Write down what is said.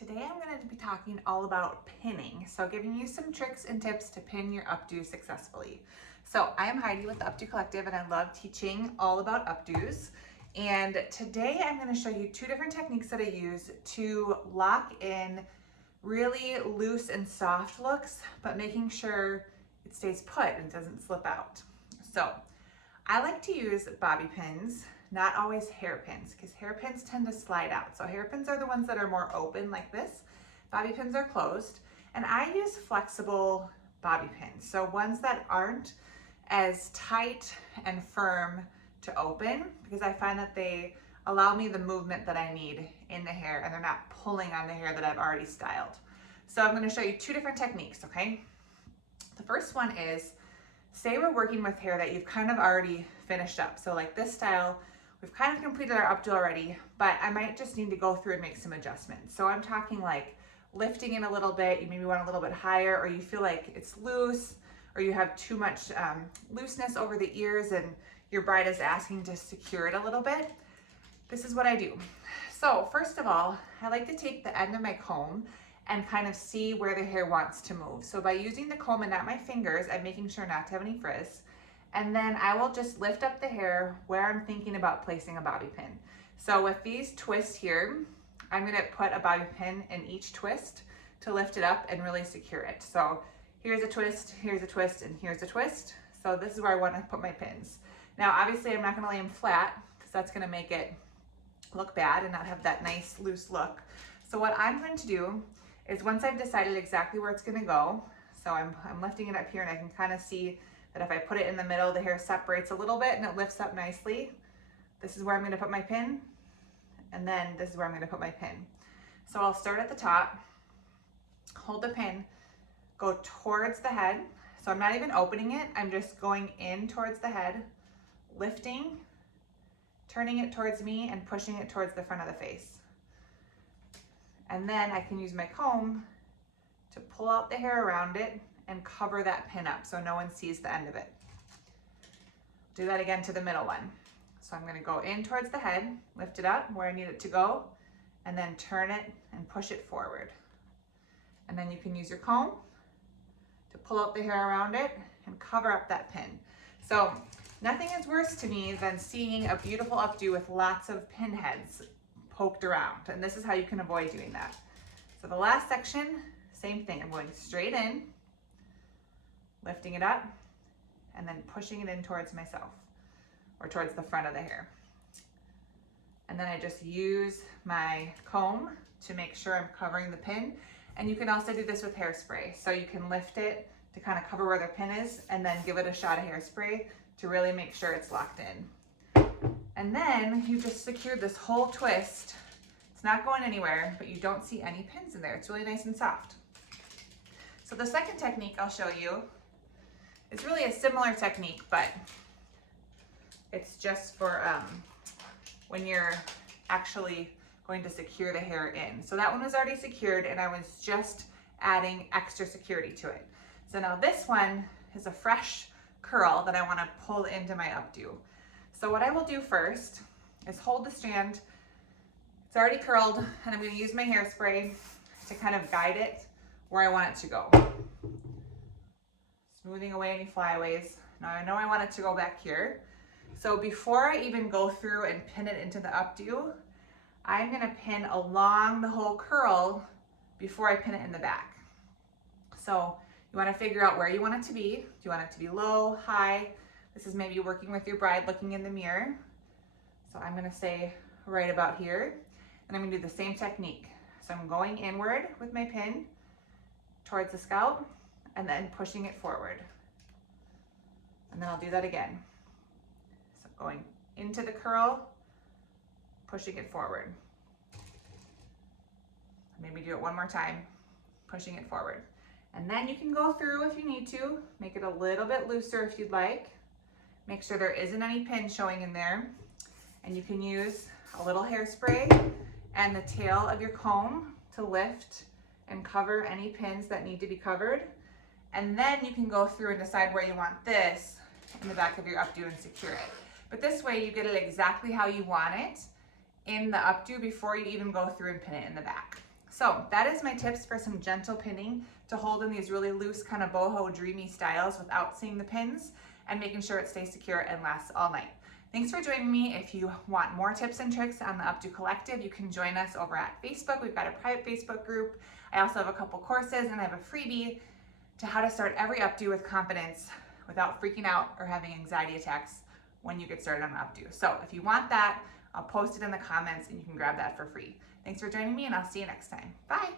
Today I'm going to be talking all about pinning, so giving you some tricks and tips to pin your updo successfully. So I am Heidi with the Updo Collective and I love teaching all about updos. And today I'm going to show you two different techniques that I use to lock in really loose and soft looks, but making sure it stays put and doesn't slip out. So I like to use bobby pins, not always hairpins, because hairpins tend to slide out. So hairpins are the ones that are more open like this. Bobby pins are closed. And I use flexible bobby pins. So ones that aren't as tight and firm to open, because I find that they allow me the movement that I need in the hair and they're not pulling on the hair that I've already styled. So I'm going to show you two different techniques, okay? The first one is, say we're working with hair that you've kind of already finished up. So like this style, we've kind of completed our updo already, but I might just need to go through and make some adjustments. So I'm talking like lifting it a little bit, you maybe want a little bit higher, or you feel like it's loose, or you have too much looseness over the ears and your bride is asking to secure it a little bit. This is what I do. So first of all, I like to take the end of my comb and kind of see where the hair wants to move. So by using the comb and not my fingers, I'm making sure not to have any frizz. And then I will just lift up the hair where I'm thinking about placing a bobby pin. So with these twists here, I'm gonna put a bobby pin in each twist to lift it up and really secure it. So here's a twist, here's a twist, and here's a twist. So this is where I wanna put my pins. Now, obviously I'm not gonna lay them flat because that's gonna make it look bad and not have that nice loose look. So what I'm going to do is, once I've decided exactly where it's gonna go, so I'm lifting it up here and I can kind of see that if I put it in the middle, the hair separates a little bit and it lifts up nicely. This is where I'm gonna put my pin, and then this is where I'm gonna put my pin. So I'll start at the top, hold the pin, go towards the head. So I'm not even opening it, I'm just going in towards the head, lifting, turning it towards me and pushing it towards the front of the face. And then I can use my comb to pull out the hair around it and cover that pin up so no one sees the end of it. Do that again to the middle one. So I'm gonna go in towards the head, lift it up where I need it to go, and then turn it and push it forward. And then you can use your comb to pull out the hair around it and cover up that pin. So nothing is worse to me than seeing a beautiful updo with lots of pin heads poked around, and this is how you can avoid doing that. So the last section, same thing. I'm going straight in, lifting it up, and then pushing it in towards myself or towards the front of the hair. And then I just use my comb to make sure I'm covering the pin. And you can also do this with hairspray. So you can lift it to kind of cover where the pin is and then give it a shot of hairspray to really make sure it's locked in. And then you just secured this whole twist. It's not going anywhere, but you don't see any pins in there. It's really nice and soft. So the second technique I'll show you is really a similar technique, but it's just for when you're actually going to secure the hair in. So that one was already secured and I was just adding extra security to it. So now this one is a fresh curl that I want to pull into my updo. So what I will do first is hold the strand. It's already curled and I'm going to use my hairspray to kind of guide it where I want it to go. Smoothing away any flyaways. Now I know I want it to go back here. So before I even go through and pin it into the updo, I'm going to pin along the whole curl before I pin it in the back. So you want to figure out where you want it to be. Do you want it to be low, high? This is maybe working with your bride looking in the mirror. So I'm going to say right about here. And I'm going to do the same technique. So I'm going inward with my pin towards the scalp and then pushing it forward. And then I'll do that again. So going into the curl, pushing it forward. Maybe do it one more time, pushing it forward. And then you can go through if you need to, make it a little bit looser if you'd like. Make sure there isn't any pin showing in there. And you can use a little hairspray and the tail of your comb to lift and cover any pins that need to be covered. And then you can go through and decide where you want this in the back of your updo and secure it. But this way you get it exactly how you want it in the updo before you even go through and pin it in the back. So that is my tips for some gentle pinning to hold in these really loose kind of boho dreamy styles without seeing the pins and making sure it stays secure and lasts all night. Thanks for joining me. If you want more tips and tricks on the Updo Collective, you can join us over at Facebook. We've got a private Facebook group. I also have a couple courses and I have a freebie to how to start every Updo with confidence without freaking out or having anxiety attacks when you get started on Updo. So if you want that, I'll post it in the comments and you can grab that for free. Thanks for joining me and I'll see you next time. Bye.